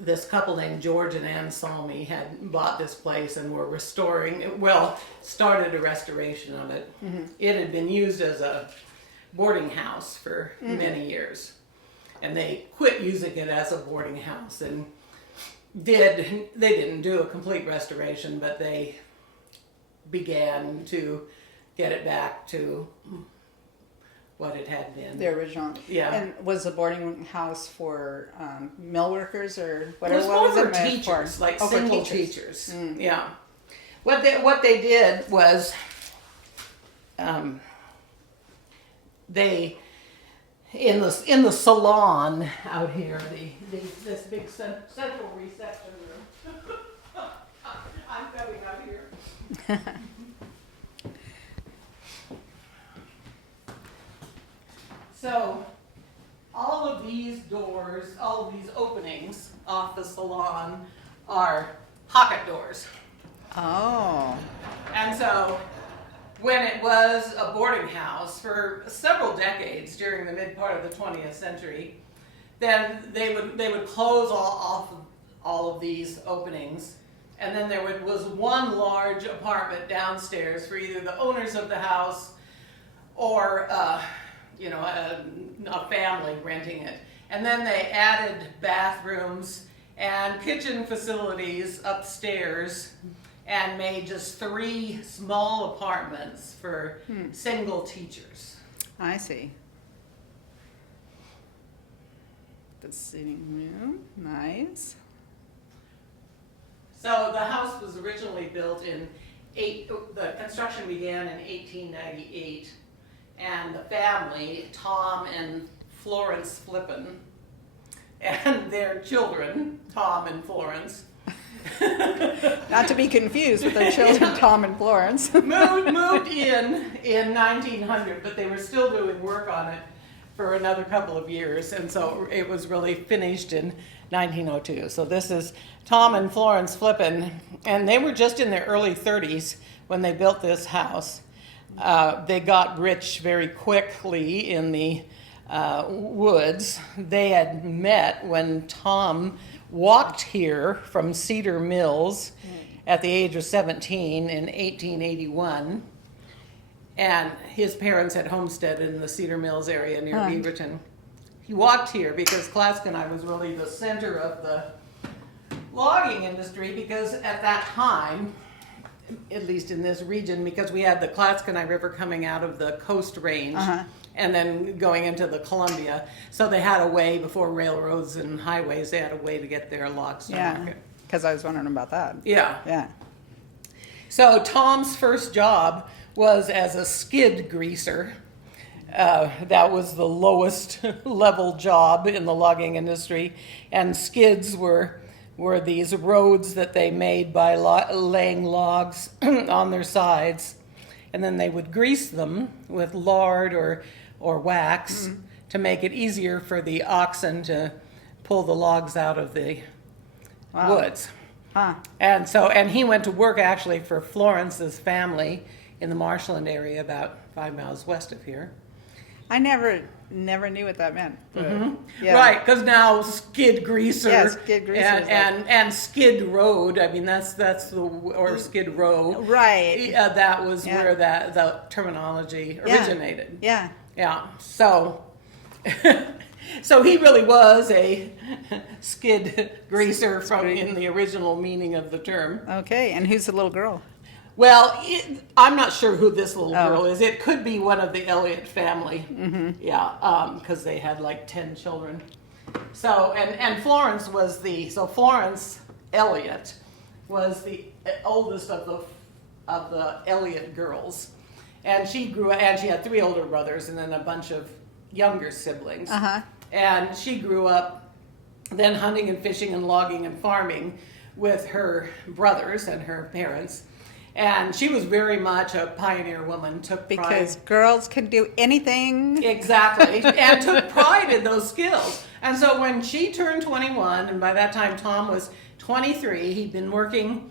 this couple named George and Ann Salmi had bought this place and were started a restoration of it. It had been used as a boarding house for many years. And they quit using it as a boarding house and they didn't do a complete restoration, but they began to get it back to what it had been. The original. Yeah. And was the boarding house for mill workers or whatever? It was more for teachers, like single teachers. Yeah. What they did was they in the salon out here, this big central reception room. I'm coming out here. So all of these doors, all of these openings off the salon are pocket doors. Oh. And so when it was a boarding house for several decades during the mid part of the 20th century, then they would close off all of these openings, and then there was one large apartment downstairs for either the owners of the house or a family renting it. And then they added bathrooms and kitchen facilities upstairs and made just 3 small apartments for single teachers. I see. The sitting room, nice. So the house was originally built the construction began in 1898, and the family, Tom and Florence Flippin, and their children, Tom and Florence, Not to be confused with their children, Tom and Florence. moved in 1900, but they were still doing work on it for another couple of years, and so it was really finished in 1902. So this is Tom and Florence Flippin, and they were just in their early 30s when they built this house. They got rich very quickly in the woods. They had met when Tom walked here from Cedar Mills at the age of 17 in 1881. And his parents had homesteaded in the Cedar Mills area near Beaverton. He walked here because Clatskanie was really the center of the logging industry, because at that time, at least in this region, because we had the Clatskanie River coming out of the Coast Range and then going into the Columbia. So they had a way, before railroads and highways, they had a way to get their logs to market. Because I was wondering about that. Yeah. So Tom's first job was as a skid greaser. That was the lowest level job in the logging industry. And skids were these roads that they made by laying logs on their sides. And then they would grease them with lard or wax to make it easier for the oxen pull the logs out of the woods. And he went to work actually for Florence's family in the Marshland area, about 5 miles west of here. I never knew what that meant. Right, because now skid greaser, skid greaser and skid road. I mean, that's or skid row. Right. That was where the terminology originated. Yeah. So, so he really was a skid greaser in the original meaning of the term. Okay, and who's the little girl? Well, I'm not sure who this little girl is. It could be one of the Elliott family. Because they had like 10 children. So, and Florence Florence Elliott was the oldest of the Elliott girls. And she had 3 older brothers and then a bunch of younger siblings. And she grew up then hunting and fishing and logging and farming with her brothers and her parents. And she was very much a pioneer woman, Because girls can do anything. Exactly, and took pride in those skills. And so when she turned 21, and by that time Tom was 23, he'd been working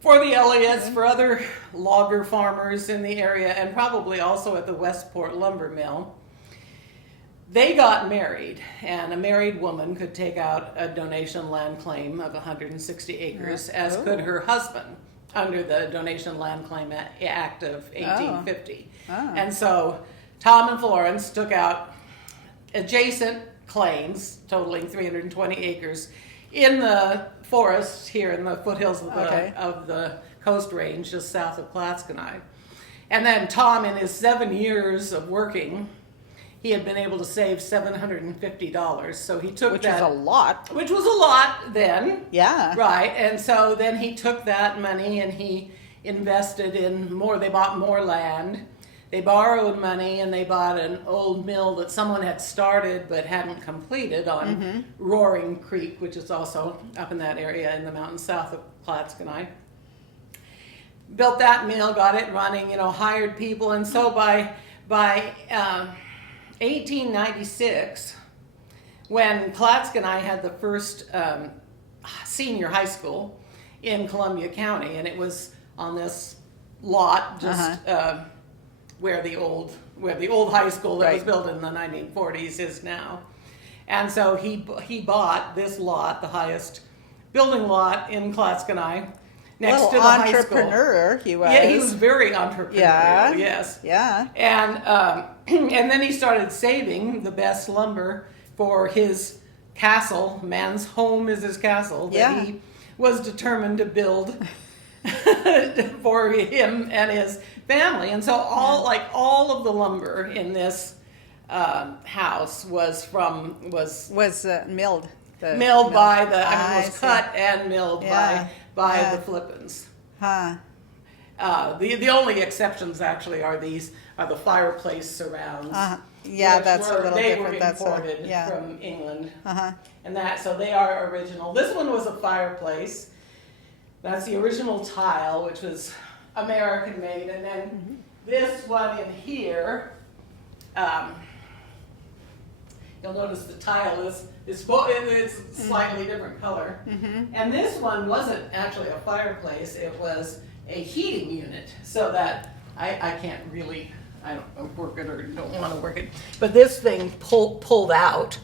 for the Elliots, for other logger farmers in the area, and probably also at the Westport lumber mill. they got married, and a married woman could take out a donation land claim of 160 acres, as could her husband, under the Donation Land Claim Act of 1850. And so Tom and Florence took out adjacent claims totaling 320 acres in the forest here in the foothills of the Coast Range just south of Clatskanie. And then Tom, in his 7 years of working, he had been able to save $750. So he took Which was a lot. Which was a lot then. Yeah. Right. And so then he took that money and he invested in more. They bought more land. They borrowed money and they bought an old mill that someone had started but hadn't completed on Roaring Creek, which is also up in that area in the mountains south of Clatskanie. Built that mill, got it running, hired people. And so by 1896, when Clatskanie had the first senior high school in Columbia County, and it was on this lot just where the old high school that was built in the 1940s is now. And so he bought this lot, the highest building lot in Clatskanie, next to the high school. Entrepreneur he was. Yeah, he was very entrepreneurial. Yeah. Yes. Yeah. And then he started saving the best lumber for his castle. Man's home is his castle that he was determined to build for him and his family. And so all of the lumber in this house was milled. Milled by was cut and milled by the Flippins. The only exceptions actually are the fireplace surrounds. Yeah, that's a little different. They were imported from England, and so they are original. This one was a fireplace. That's the original tile, which was American made, and then this one in here. You'll notice the tile is slightly different color, and this one wasn't actually a fireplace. It was a heating unit, so that I can't really, I don't work it or don't want to work it, but this thing pulled out,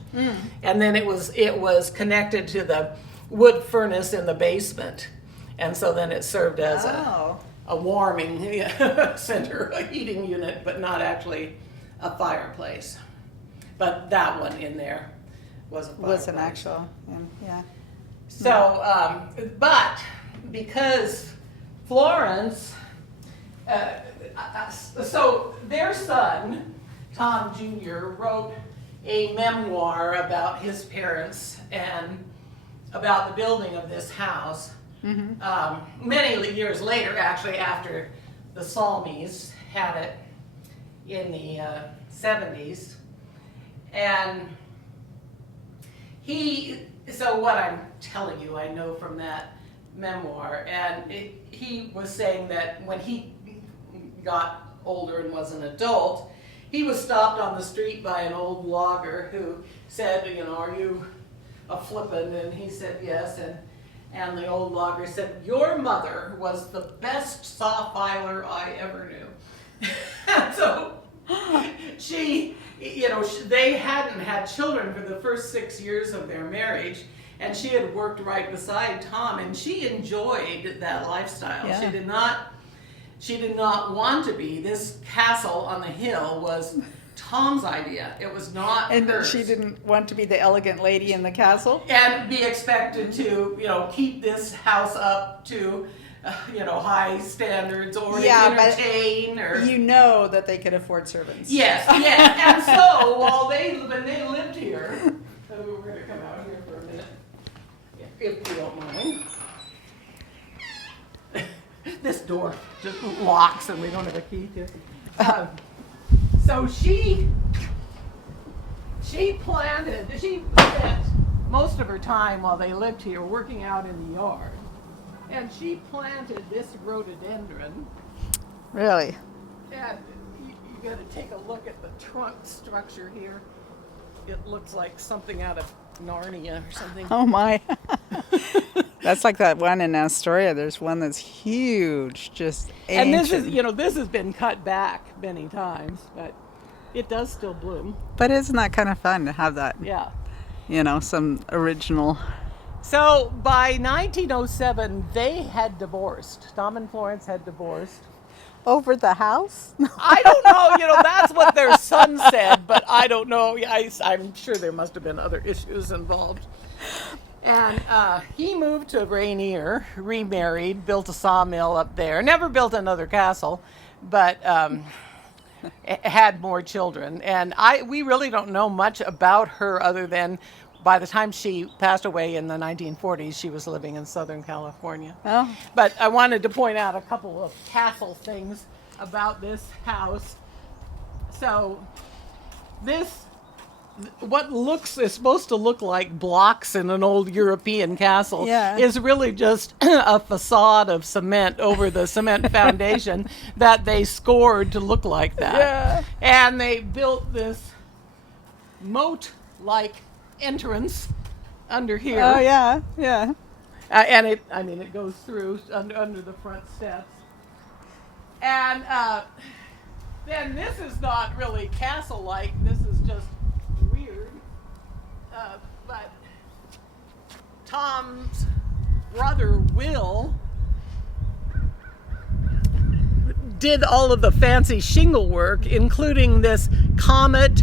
and then it was connected to the wood furnace in the basement, and so then it served as a warming center, a heating unit, but not actually a fireplace. But that one in there was a fireplace. Was an actual, yeah. So, but because Florence, so their son, Tom Jr., wrote a memoir about his parents and about the building of this house. Many years later, actually, after the Salmies had it in the 70s. And so what I'm telling you, I know from that memoir, and he was saying that when he got older and was an adult, he was stopped on the street by an old logger who said, are you a Flippin? And he said yes, and the old logger said, your mother was the best saw filer I ever knew. So they hadn't had children for the first 6 years of their marriage, and she had worked right beside Tom, and she enjoyed that lifestyle. Yeah. She did not want to be. This castle on the hill was Tom's idea. It was not hers. And she didn't want to be the elegant lady in the castle? And be expected to, keep this house up to high standards, or entertain, or that they could afford servants. Yes. And so when they lived here, so we're going to come out here for a minute, if you don't mind. This door just locks, and we don't have a key to it. So she spent most of her time while they lived here working out in the yard. And she planted this rhododendron. Really? And you got to take a look at the trunk structure here. It looks like something out of Narnia or something. Oh my. That's like that one in Astoria. There's one that's huge, just ancient. And this has been cut back many times, but It does still bloom. But isn't that kind of fun to have that, Yeah. some original... So by 1907, they had divorced. Tom and Florence had divorced. Over the house? I don't know, that's what their son said, but I don't know. I'm sure there must have been other issues involved. And he moved to Rainier, remarried, built a sawmill up there. Never built another castle, but had more children. And we really don't know much about her other than by the time she passed away in the 1940s, she was living in Southern California. Oh. But I wanted to point out a couple of castle things about this house. So what is supposed to look like blocks in an old European castle is really just a facade of cement over the cement foundation that they scored to look like that. Yeah. And they built this moat-like entrance under here. Oh, yeah, yeah. And it goes through under the front steps. And then this is not really castle-like. This is just weird. But Tom's brother, Will, did all of the fancy shingle work, including this comet,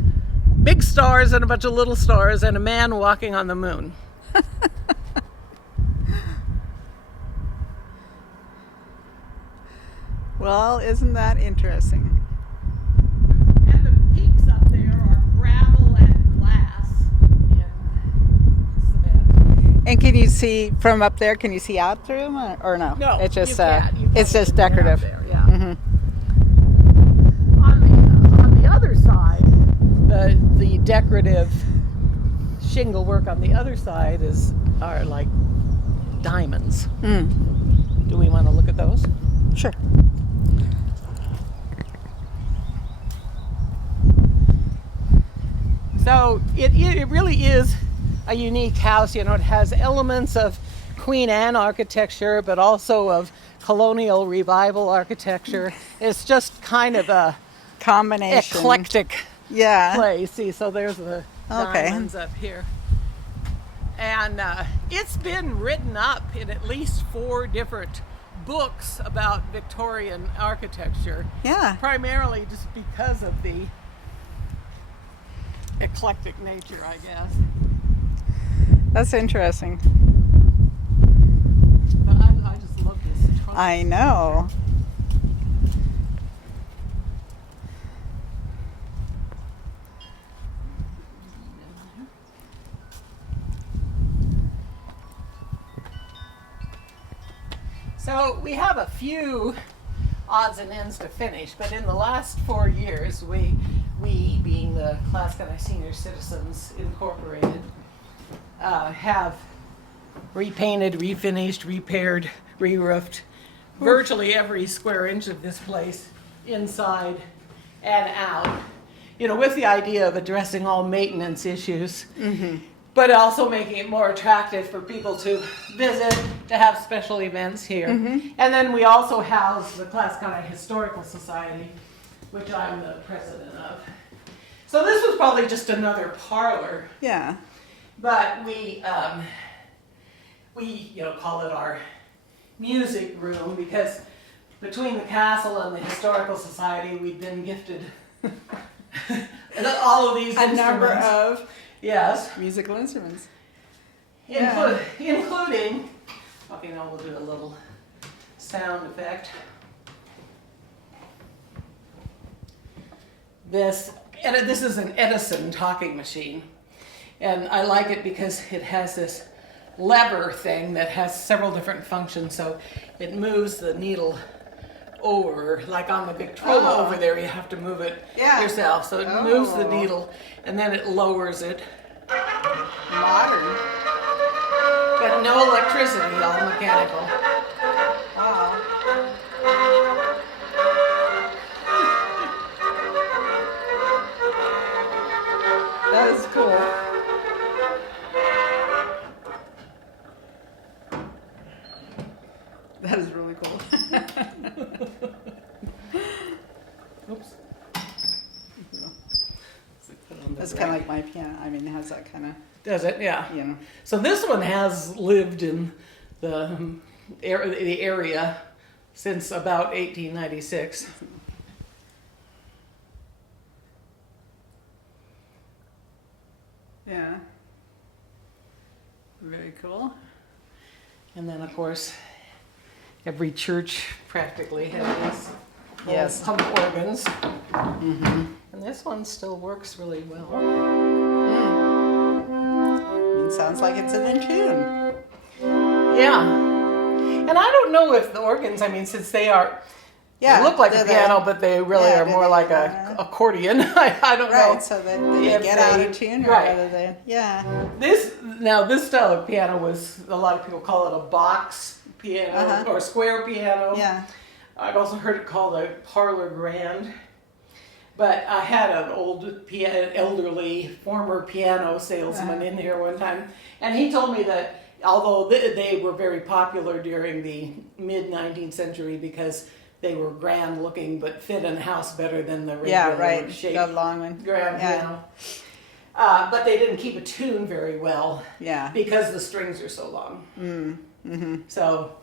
big stars and a bunch of little stars, and a man walking on the moon. Well, isn't that interesting? And the peaks up there are gravel and glass in cement. And can you see from up there? Can you see out through them, or no? No, it's just you can't. You it's can't just see out decorative. there, yeah. Mm-hmm. On the other side, the decorative shingle work on the other side are like diamonds. Mm. Do we want to look at those? Sure. So it really is a unique house. It has elements of Queen Anne architecture, but also of colonial revival architecture. It's just kind of a Combination. eclectic place. See, so there's the diamonds up here. And it's been written up in at least 4 different books about Victorian architecture. Yeah. Primarily just because of the eclectic nature, I guess. That's interesting. But I just love this trunk. I know. So we have a few odds and ends to finish, but in the last 4 years, we being the Clatskanie Senior Citizens Incorporated, have repainted, refinished, repaired, re-roofed virtually every square inch of this place, inside and out, with the idea of addressing all maintenance issues. Mm-hmm. But also making it more attractive for people to visit, to have special events here. Mm-hmm. And then we also house the Clatskanie Historical Society, which I'm the president of. So this was probably just another parlor. Yeah. But we call it our music room because between the castle and the Historical Society, we've been gifted all of these a number of yes musical instruments, including. Okay, now we'll do a little sound effect. This is an Edison talking machine, and I like it because it has this lever thing that has several different functions. So it moves the needle over, like on the Victrola over there, you have to move it yourself. So it moves the needle, and then it lowers it. Modern. But no electricity, all mechanical. Wow. That is cool. That is really cool. Oops. like my piano. I mean, it has that kind of, Does it? Yeah. you know. So this one has lived in the area since about 1896. Yeah. Very cool. And then, of course, every church practically has these Yes. pump organs. Mm-hmm. And this one still works really well. It sounds like it's in tune. Yeah. And I don't know if the organs, I mean, since they look like a piano, but they really are more like a accordion. I don't know. Right, so that they get out of tune or whether they, This style of piano was, a lot of people call it a box piano or square piano. Yeah. I've also heard it called a parlor grand. But I had an elderly former piano salesman in here one time, and he told me that although they were very popular during the mid-19th century because they were grand looking but fit in a house better than the regular shaped the long one. grand piano. But they didn't keep a tune very well because the strings are so long. Mm-hmm. So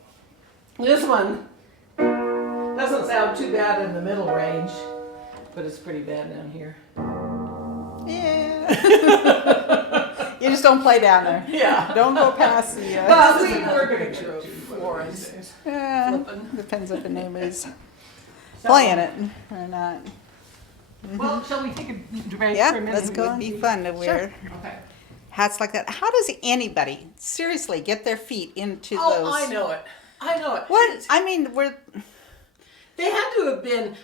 this one doesn't sound too bad in the middle range, but it's pretty bad down here. Yeah. You just don't play down there. Yeah. Don't go past the... Well, we're going to go to Florence. Depends if the name is playing it or not. Well, shall we take a break Yeah, for a minute? let's go. It'd be fun to wear hats like that. How does anybody seriously get their feet into those? Oh, I know it. What? I mean, they had to have been,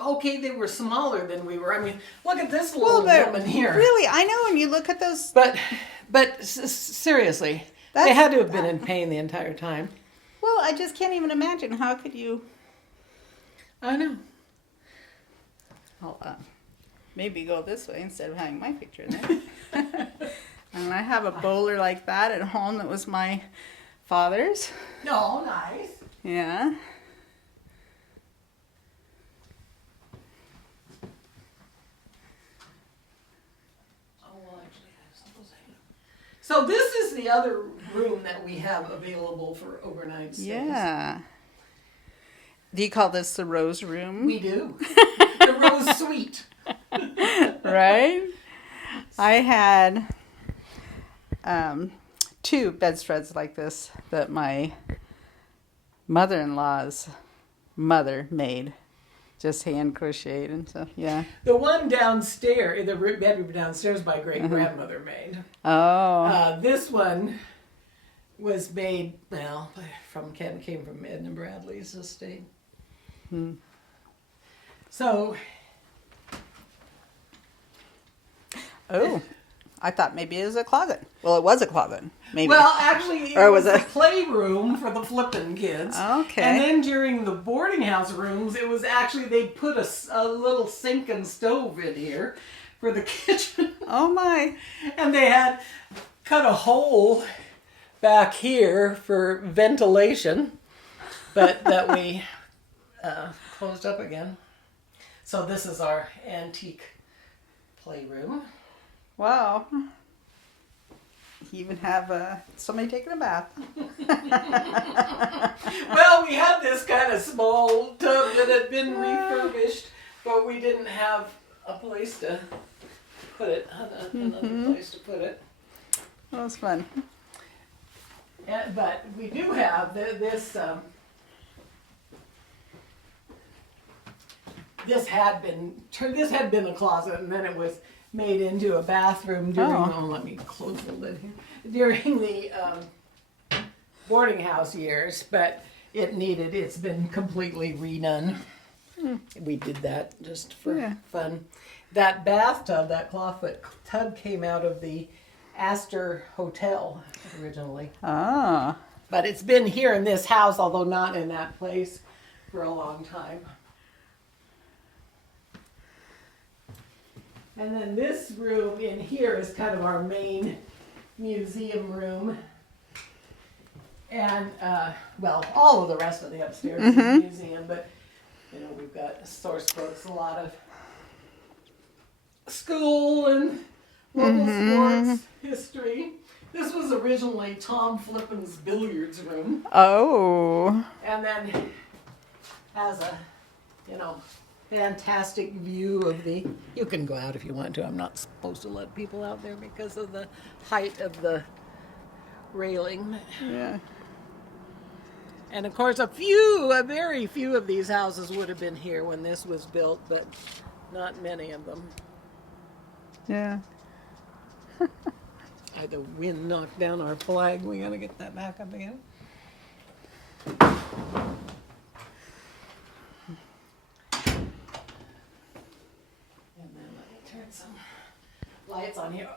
okay, they were smaller than we were. I mean, look at this little woman here. Really, I know when you look at those. But seriously, they had to have been in pain the entire time. Well, I just can't even imagine. How could you? I know. I'll maybe go this way instead of having my picture there. And I have a bowler like that at home that was my father's. No, nice. Yeah. So this is the other room that we have available for overnight stays. Yeah. Do you call this the Rose Room? We do. The Rose Suite. Right? I had 2 bedspreads like this that my mother-in-law's mother made. Just hand crocheted and stuff, yeah. The one downstairs, the bedroom downstairs, my great grandmother made. Oh. This one was made, came from Edna Bradley's estate. So. Oh. I thought maybe it was a closet. Well, it was a closet. Maybe. Well, actually, it was a playroom for the Flippin kids. Okay. And then during the boarding house rooms, it was actually, they put a little sink and stove in here for the kitchen. Oh, my. And they had cut a hole back here for ventilation, but that we closed up again. So this is our antique playroom. Wow. You even have somebody taking a bath. Well, we had this kind of small tub that had been refurbished, but we didn't have a place to put it, another place to put it. That was fun. But we do have this had been a closet, and then it was made into a bathroom during, let me close the lid here, during the boarding house years, but it's been completely redone. We did that just for fun. That bathtub, that clawfoot tub came out of the Astor Hotel originally. Ah. But it's been here in this house, although not in that place, for a long time. And then this room in here is kind of our main museum room. And, all of the rest of the upstairs is a museum, but, we've got source books, a lot of school and local sports history. This was originally Tom Flippin's billiards room, Oh. and then has a, fantastic view of the. You can go out if you want to. I'm not supposed to let people out there because of the height of the railing. Yeah. And of course, a very few of these houses would have been here when this was built, but not many of them. Yeah. The wind knocked down our flag. We gotta get that back up again. And then let me turn some lights on here.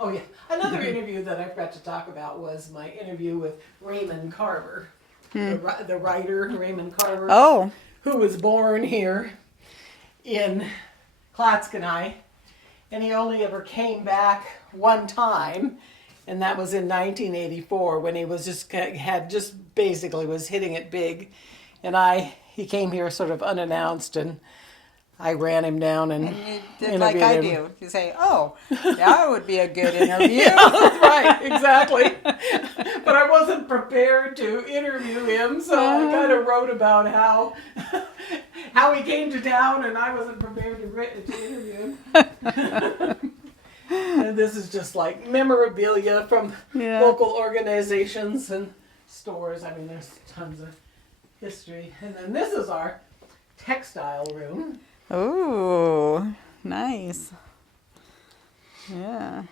Oh yeah, another interview that I forgot to talk about was my interview with Raymond Carver, the writer Raymond Carver, Oh. who was born here in Clatskanie, and he only ever came back one time, and that was in 1984 when he was basically was hitting it big, and he came here sort of unannounced, and I ran him down and You did like I interviewed him. do. You say, "Oh, that would be a good interview." Yeah, that's right, exactly. But I wasn't prepared to interview him, so I kind of wrote about how he came to town, and I wasn't prepared to interview him. And this is just like memorabilia from local organizations and stores. I mean, there's tons of history. And then this is our textile room. Oh, nice. Yeah.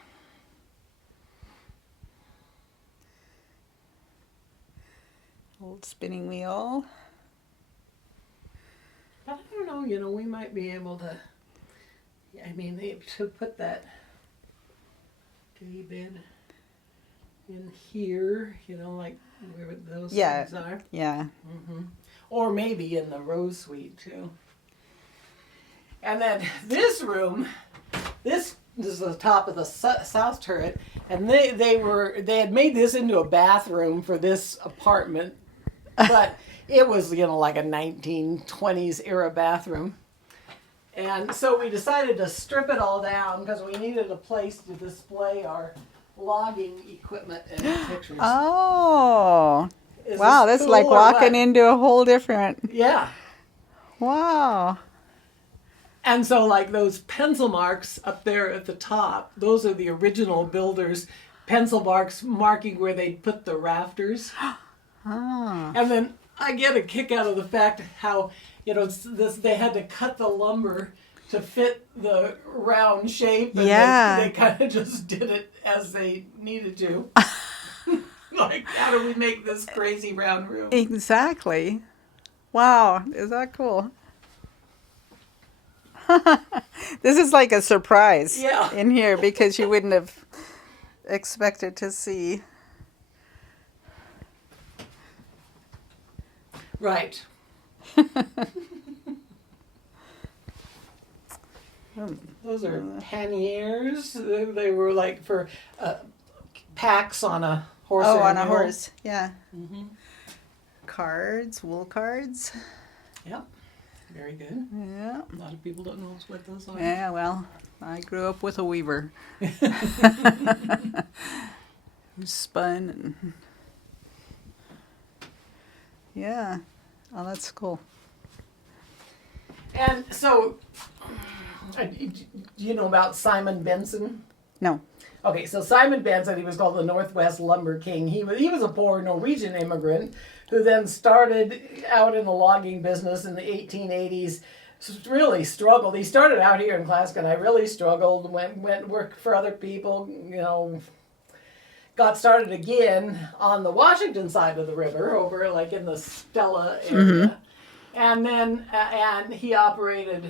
Old spinning wheel. But I don't know, we might be able to, to put that day bed in here, like where those things are. Yeah. Or maybe in the rose suite too. And then this room, this is the top of the south turret, and they had made this into a bathroom for this apartment, but it was like a 1920s era bathroom. And so we decided to strip it all down because we needed a place to display our logging equipment and pictures. Oh. Is Wow, this that's cool like or walking what? into a whole different. Yeah. Wow. And so like those pencil marks up there at the top, those are the original builders' pencil marks marking where they put the rafters. Oh. And then I get a kick out of the fact how, they had to cut the lumber to fit the round shape. And they kind of just did it as they needed to. Like, how do we make this crazy round room? Exactly. Wow, is that cool? This is like a surprise in here because you wouldn't have expected to see. Right. Those are panniers. They were like for packs on a horse. Oh, or on a mule. horse. Yeah. Cards, wool cards. Yep. Very good. Yeah. A lot of people don't know what those are. Yeah, well, I grew up with a weaver. Who spun and yeah. Oh, that's cool. And so, do you know about Simon Benson? No. Okay, so Simon Benson, he was called the Northwest Lumber King. He was a poor Norwegian immigrant who then started out in the logging business in the 1880s. Really struggled. He started out here in Clatskanie. Really struggled. Went worked for other people. Got started again on the Washington side of the river, over like in the Stella area, and then and he operated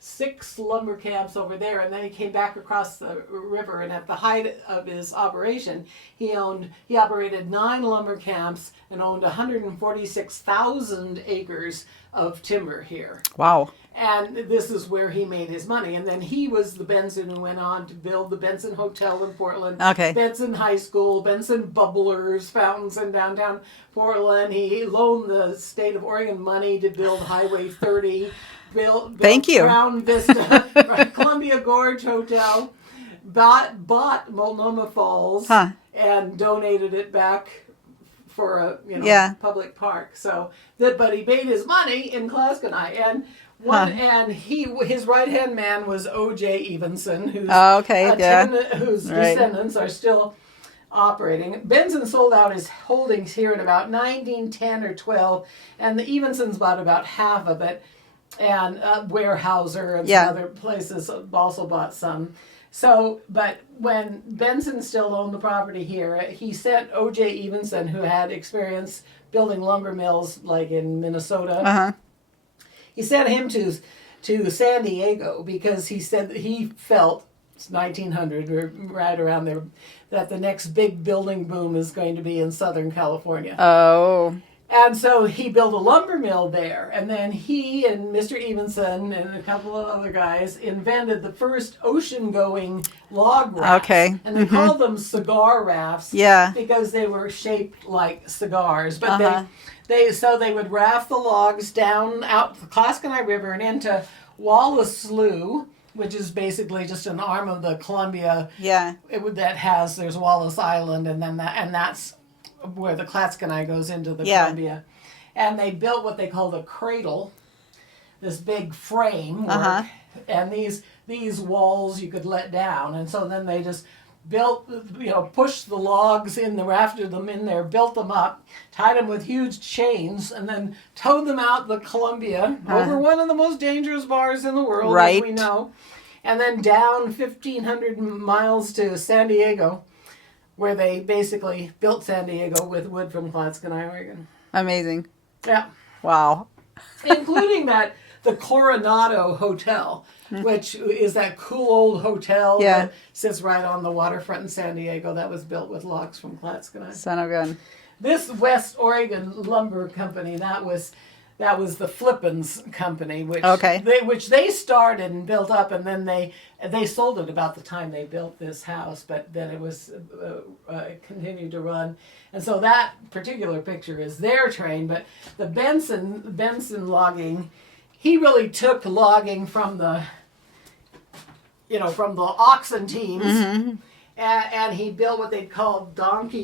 6 lumber camps over there, and then he came back across the river, and at the height of his operation, he operated 9 lumber camps and owned 146,000 acres of timber here. Wow. And this is where he made his money. And then he was the Benson who went on to build the Benson Hotel in Portland, Benson High School, Benson Bubblers, fountains in downtown Portland. He loaned the state of Oregon money to build Highway 30, built Thank you. Crown Vista, Columbia Gorge Hotel. bought Multnomah Falls Huh. and donated it back for a Yeah. public park. So but he made his money in Clatskanie, and his right hand man was O.J. Evenson, whose whose Right. descendants are still operating. Benson sold out his holdings here in about 1910 or 12, and the Evensons bought about half of it, and Weyerhaeuser and some other places also bought some. So, but when Benson still owned the property here, he sent O.J. Evenson, who had experience building lumber mills like in Minnesota. He sent him to San Diego because he said that he felt, it's 1900 or right around there, that the next big building boom is going to be in Southern California. Oh. And so he built a lumber mill there. And then he and Mr. Evenson and a couple of other guys invented the first ocean-going log rafts. Okay. And they called them cigar rafts Yeah. because they were shaped like cigars. But they would raft the logs down out the Clatskanie River and into Wallace Slough, which is basically just an arm of the Columbia. Yeah. There's Wallace Island, and then that's where the Clatskanie goes into the Columbia. And they built what they called a cradle, this big frame, and these walls you could let down. And so then they just built, pushed the logs in, rafted them in there, built them up, tied them with huge chains, and then towed them out the Columbia over one of the most dangerous bars in the world, as we know, and then down 1,500 miles to San Diego, where they basically built San Diego with wood from Clatskanie, Oregon. Amazing. Yeah. Wow. Including the Coronado Hotel, which is that cool old hotel that sits right on the waterfront in San Diego that was built with logs from Clatskanie. Son of a gun. This West Oregon Lumber Company, that was the Flippin Company, which they started and built up, and then they sold it about the time they built this house, but then it was continued to run. And so that particular picture is their train, but the Benson logging, he really took logging from the oxen teams, and he built what they called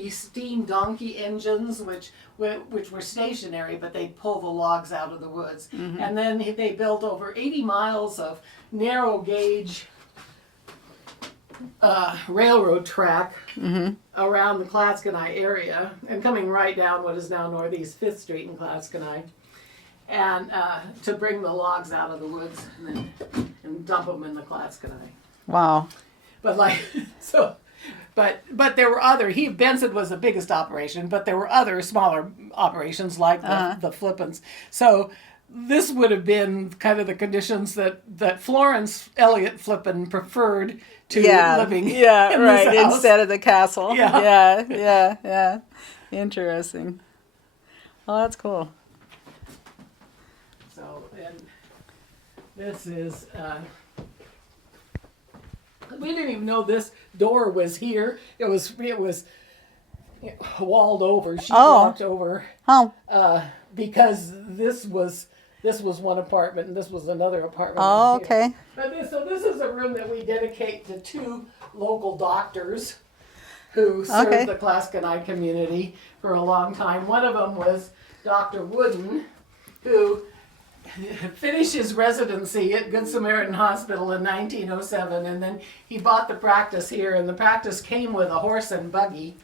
steam donkey engines, which were stationary, but they pull the logs out of the woods. And then they built over 80 miles of narrow gauge railroad track around the Clatskanie area, and coming right down what is now Northeast 5th Street in Clatskanie, and to bring the logs out of the woods and dump them in the Clatskanie. Wow. But there were Benson was the biggest operation, but there were other smaller operations like the Flippins. So this would have been kind of the conditions that Florence Elliott Flippin preferred to living in this house. Instead of the castle. Yeah. Interesting. Well, that's cool. So, and this is... we didn't even know this door was here. It was walled over. She walked over. Because this was one apartment and this was another apartment. Oh, okay. So this is a room that we dedicate to two local doctors who served the Clatskanie community for a long time. One of them was Dr. Wooden, who finished his residency at Good Samaritan Hospital in 1907, and then he bought the practice here, and the practice came with a horse and buggy,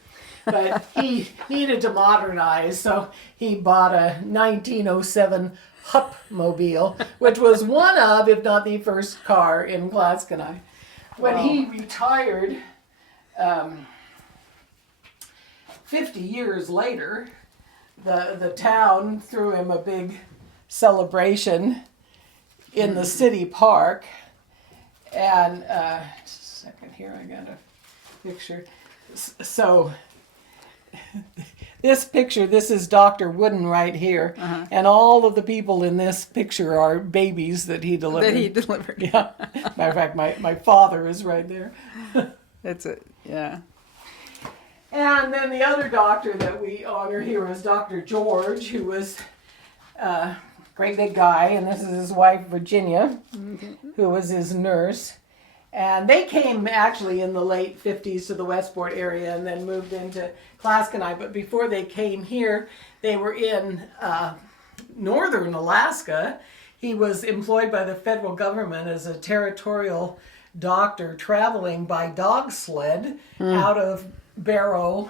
but he needed to modernize, so he bought a 1907 Hup-mobile, which was one of, if not the first car in Clatskanie. When he retired 50 years later, the town threw him a big celebration in the city park, and just a second here, I got a picture. So this picture, this is Dr. Wooden right here, and all of the people in this picture are babies that he delivered. Yeah. Matter of fact, my father is right there. That's it. Yeah. And then the other doctor that we honor here is Dr. George, who was great big guy, and this is his wife Virginia, who was his nurse. And they came actually in the late 50s to the Westport area and then moved into Clatskanie. But before they came here, they were in northern Alaska. He was employed by the federal government as a territorial doctor traveling by dog sled out of Barrow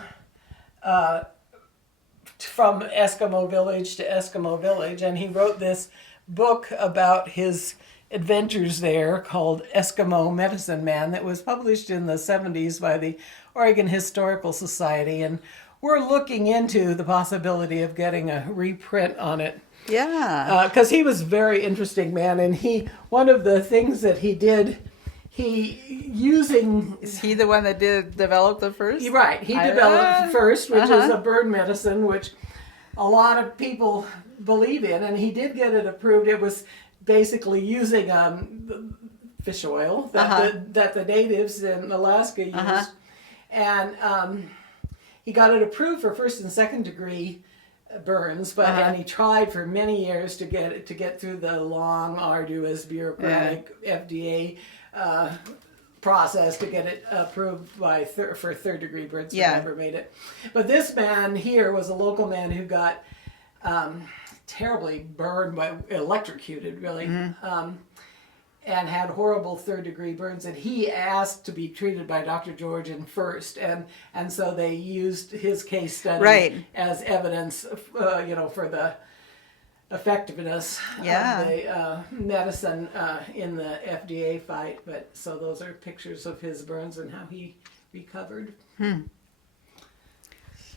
from Eskimo village to Eskimo village. And he wrote this book about his adventures there called Eskimo Medicine Man that was published in the 70s by the Oregon Historical Society. And we're looking into the possibility of getting a reprint on it. Yeah. Because he was a very interesting man, and one of the things that he did, Is he the one that developed the first? Right, he developed first, which is a burn medicine, which a lot of people believe in, and he did get it approved. It was basically using fish oil that the natives in Alaska used, and he got it approved for first and second degree burns, and he tried for many years to get through the long, arduous, bureaucratic FDA process to get it approved for third degree burns. Yeah. Never made it. But this man here was a local man who got terribly burned electrocuted, really, and had horrible third degree burns. And he asked to be treated by Dr. Georgian first, and so they used his case study as evidence, for the effectiveness of the medicine in the FDA fight. But so those are pictures of his burns and how he recovered.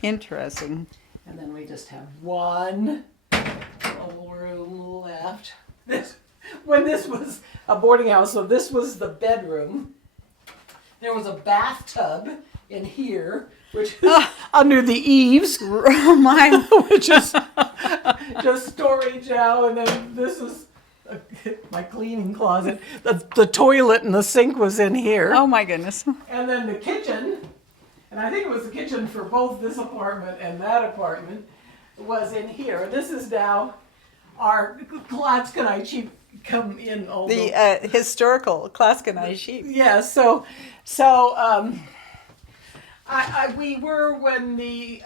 Interesting. And then we just have one little room left. When this was a boarding house, so this was the bedroom. There was a bathtub in here, which is under the eaves. Which is just storage now. And then this is my cleaning closet. The toilet and the sink was in here. Oh my goodness. And then the kitchen, and I think it was the kitchen for both this apartment and that apartment, was in here. This is now our Clatskanie sheep come in. The historical Clatskanie sheep. Yeah, we were, when the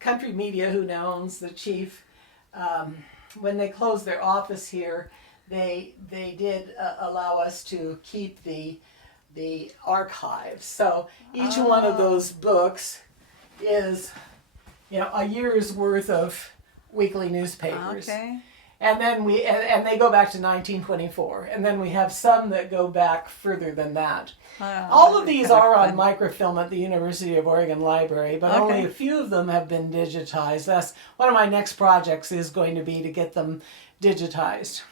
country media, who now owns the Chief, when they closed their office here, they did allow us to keep the archives. So each one of those books is, a year's worth of weekly newspapers. Okay. And then and they go back to 1924, and then we have some that go back further than that. All of these are on microfilm at the University of Oregon Library, but only a few of them have been digitized. That's one of my next projects, is going to be to get them digitized.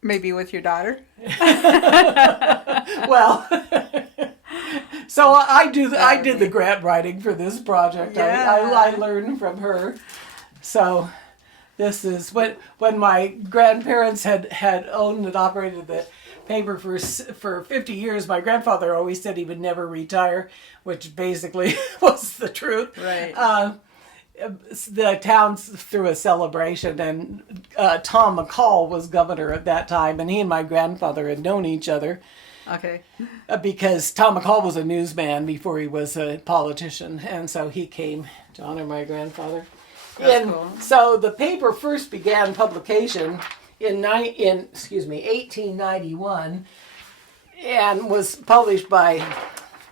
Maybe with your daughter? Well, so I did the grant writing for this project. Yeah. I learned from her. So this is when my grandparents had owned and operated the paper for 50 years. My grandfather always said he would never retire, which basically was the truth. Right. The town threw a celebration, and Tom McCall was governor at that time, and he and my grandfather had known each other. Okay. Because Tom McCall was a newsman before he was a politician, and so he came to honor my grandfather. That's cool. So the paper first began publication in 1891, and was published by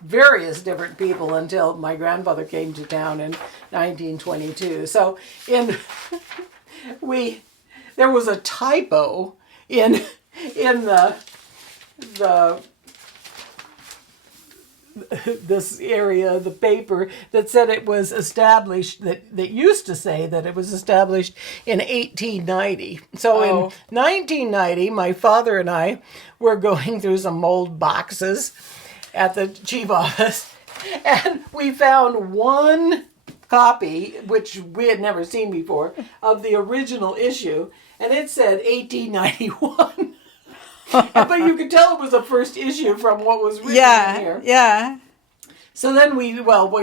various different people until my grandfather came to town in 1922. So there was a typo in this area of the paper that said it was established, that used to say that it was established in 1890. So in 1990, my father and I were going through some old boxes at the chief office, and we found one copy, which we had never seen before, of the original issue, and it said 1891. But you could tell it was the first issue from what was written in here. Yeah. So then we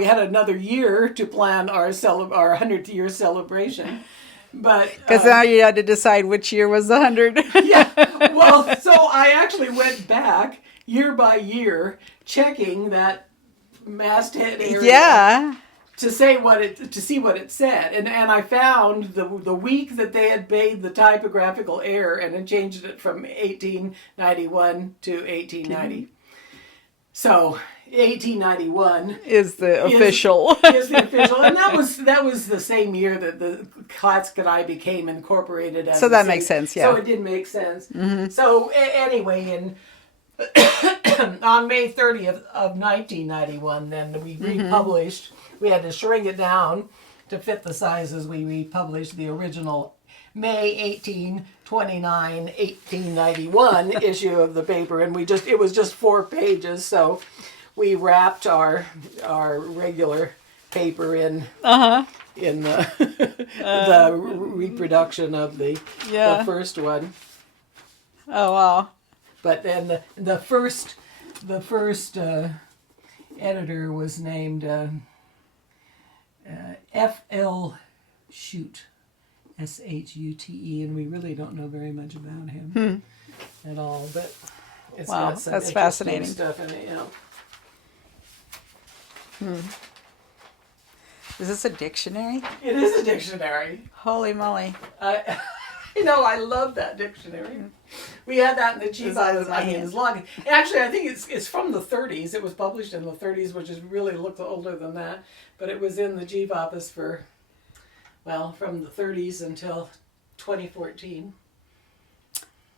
had another year to plan our 100th year celebration. But because now you had to decide which year was the 100. Yeah. Well, so I actually went back year by year, checking that masthead area. Yeah. To see what it said, and I found the week that they had made the typographical error and had changed it from 1891 to 1890. So 1891 Is the official. is the official, and that was the same year that the Clatskanie became incorporated as. So that a makes city. sense, yeah. So it did make sense. So anyway, on May 30th of 1991, then we republished. We had to shrink it down to fit the sizes. We republished the original May 29, 1891 issue of the paper, and it was just 4 pages. So we wrapped our regular paper in the reproduction of the first one. Oh wow. But then the first editor was named F.L. Shute, S-H-U-T-E, and we really don't know very much about him at all. But it's got some that's interesting fascinating stuff in it. Is this a dictionary? It is a dictionary. Holy moly. I love that dictionary. We had that in the chief office. I mean, it's long. Actually, I think it's from the 30s. It was published in the 30s, which is really looks older than that. But it was in the chief office from the 30s until 2014.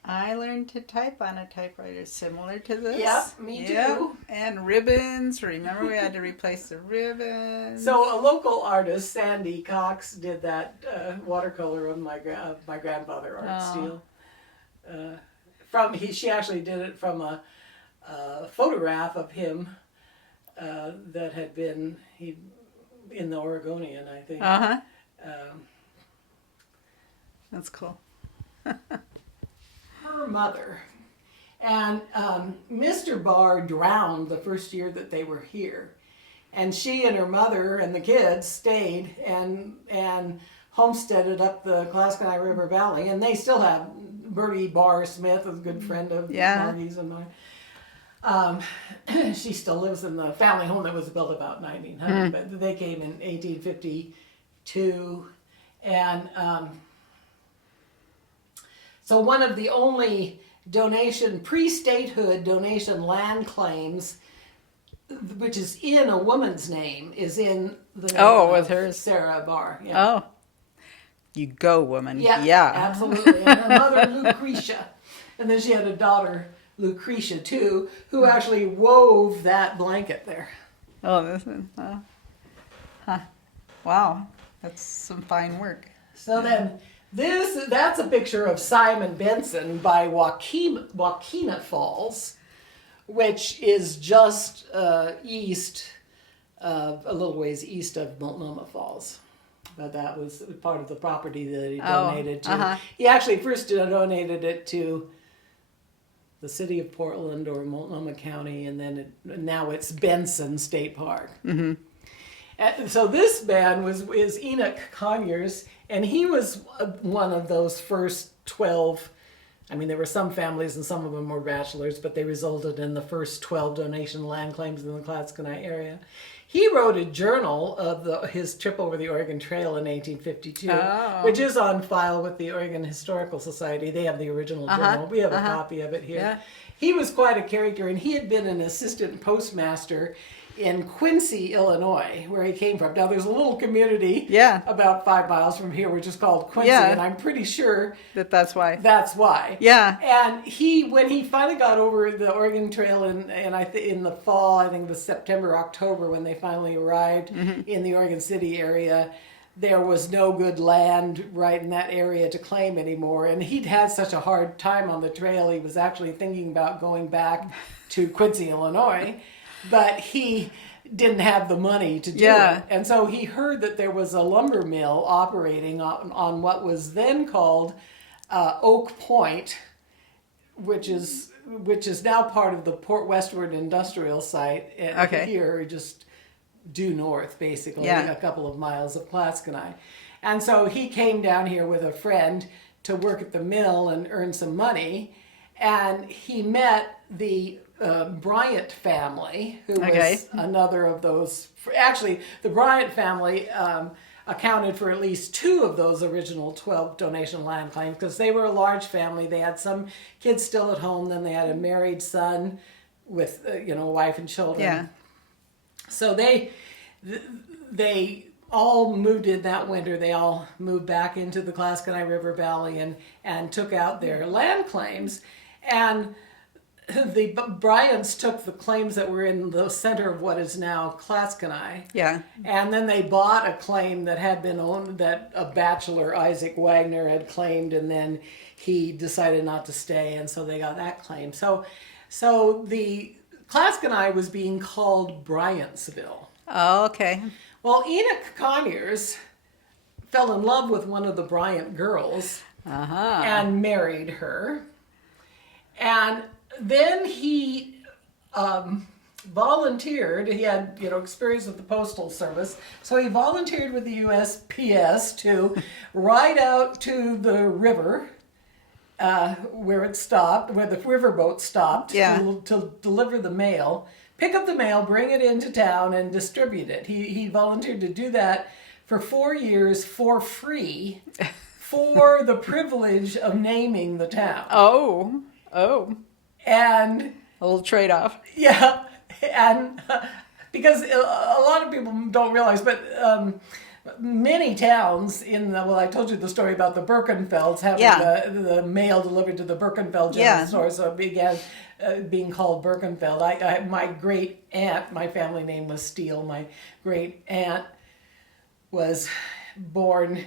I learned to type on a typewriter similar to this. Yeah, me too. And ribbons. Remember, we had to replace the ribbons. So a local artist, Sandy Cox, did that watercolor of my grandfather, Art Steele. She actually did it from a photograph of him that had been in the Oregonian, I think. That's cool. Her mother and Mr. Barr drowned the first year that they were here, and she and her mother and the kids stayed and homesteaded up the Clatskanie River Valley, and they still have Bertie Barr Smith, a good friend of Margie's and mine. She still lives in the family home that was built about 1900, but they came in 1852, and so one of the only pre-statehood donation land claims, which is in a woman's name, is in the name with hers. Sarah Barr. Yeah. Oh, you go, woman. Yeah, absolutely. And her mother, Lucretia. And then she had a daughter, Lucretia, too, who actually wove that blanket there. Oh, this is... Wow, that's some fine work. So then... That's a picture of Simon Benson by Waukena Falls, which is just a little ways east of Multnomah Falls. But that was part of the property that he donated to. He actually first donated it to the city of Portland or Multnomah County, and then now it's Benson State Park. And so this man is Enoch Conyers, and he was one of those first 12. I mean, there were some families and some of them were bachelors, but they resulted in the first 12 donation land claims in the Clatskanie area. He wrote a journal of his trip over the Oregon Trail in 1852, which is on file with the Oregon Historical Society. They have the original journal. We have a copy of it here. Yeah. He was quite a character, and he had been an assistant postmaster in Quincy, Illinois, where he came from. Now, there's a little community about 5 miles from here, which is called Quincy, and I'm pretty sure that's why. That's why. Yeah. And when he finally got over the Oregon Trail in the fall, I think it was September, October, when they finally arrived in the Oregon City area, there was no good land right in that area to claim anymore. And he'd had such a hard time on the trail, he was actually thinking about going back to Quincy, Illinois. But he didn't have the money to do it. And so he heard that there was a lumber mill operating on what was then called Oak Point, which is now part of the Port Westward Industrial Site here, just due north, basically, a couple of miles of Clatskanie. And so he came down here with a friend to work at the mill and earn some money. And he met the Bryant family, who Okay. was another of those. Actually, the Bryant family accounted for at least 2 of those original 12 donation land claims because they were a large family. They had some kids still at home. Then they had a married son with wife and children. Yeah. So they all moved in that winter. They all moved back into the Clatskanie River Valley and took out their land claims. And the Bryants took the claims that were in the center of what is now Clatskanie. Yeah. And then they bought a claim that had been owned, that a bachelor, Isaac Wagner, had claimed, and then he decided not to stay, and so they got that claim. So the Clatskanie was being called Bryantsville. Oh, okay. Well, Enoch Conyers fell in love with one of the Bryant girls and married her. And then he volunteered. He had, experience with the Postal Service. So he volunteered with the USPS to ride out to the river where it stopped, where the riverboat stopped, to deliver the mail, pick up the mail, bring it into town, and distribute it. He volunteered to do that for 4 years for free for the privilege of naming the town. Oh. And A little trade-off. yeah, and because a lot of people don't realize, but many towns I told you the story about the Birkenfelds having the mail delivered to the Birkenfeld general store, so it began being called Birkenfeld. My great aunt, my family name was Steele. My great aunt was born.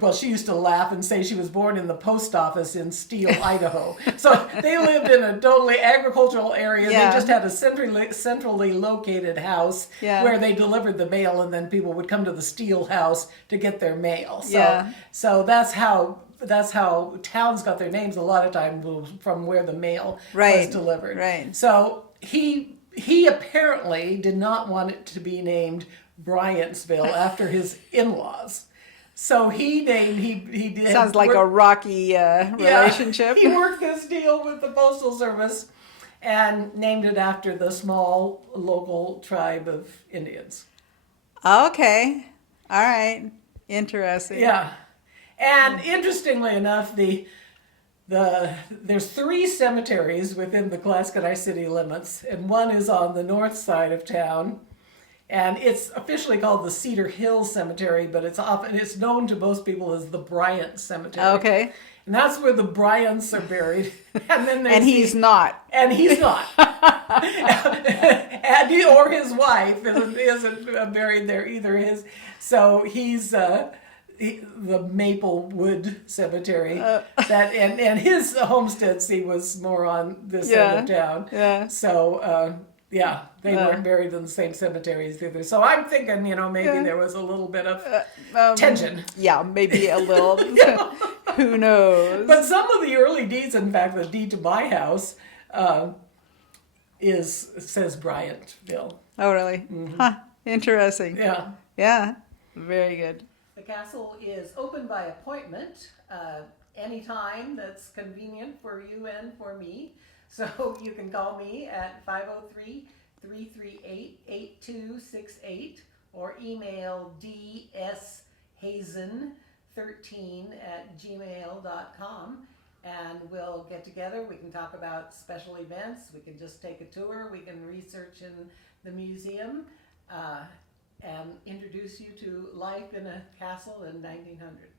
Well, she used to laugh and say she was born in the post office in Steele, Idaho. So they lived in a totally agricultural area. Yeah. They just had a centrally located house where they delivered the mail, and then people would come to the Steele house to get their mail. So that's how towns got their names a lot of times, from where the mail was delivered. Right. So he apparently did not want it to be named Bryantsville after his in-laws. So he did. Sounds like a rocky relationship. He worked this deal with the Postal Service and named it after the small local tribe of Indians. Okay. All right. Interesting. Yeah. And interestingly enough, there's 3 cemeteries within the Clatskanie city limits, and one is on the north side of town. And it's officially called the Cedar Hill Cemetery, but it's known to most people as the Bryant Cemetery. Okay. And that's where the Bryants are buried. And then there's he's not. And he's not. Or his wife isn't buried there either. So he's the Maplewood Cemetery. And his homestead was more on this end of town. Yeah. So they weren't buried in the same cemeteries either. So I'm thinking, maybe there was a little bit of tension. Yeah, maybe a little. Who knows? But some of the early deeds, in fact, the deed to my house says Bryantville. Oh, really? Mm-hmm. Huh. Interesting. Yeah. Yeah. Very good. The castle is open by appointment anytime that's convenient for you and for me. So you can call me at 503-338-8268 or email dshazen13@gmail.com, and we'll get together. We can talk about special events. We can just take a tour. We can research in the museum and introduce you to life in a castle in 1900.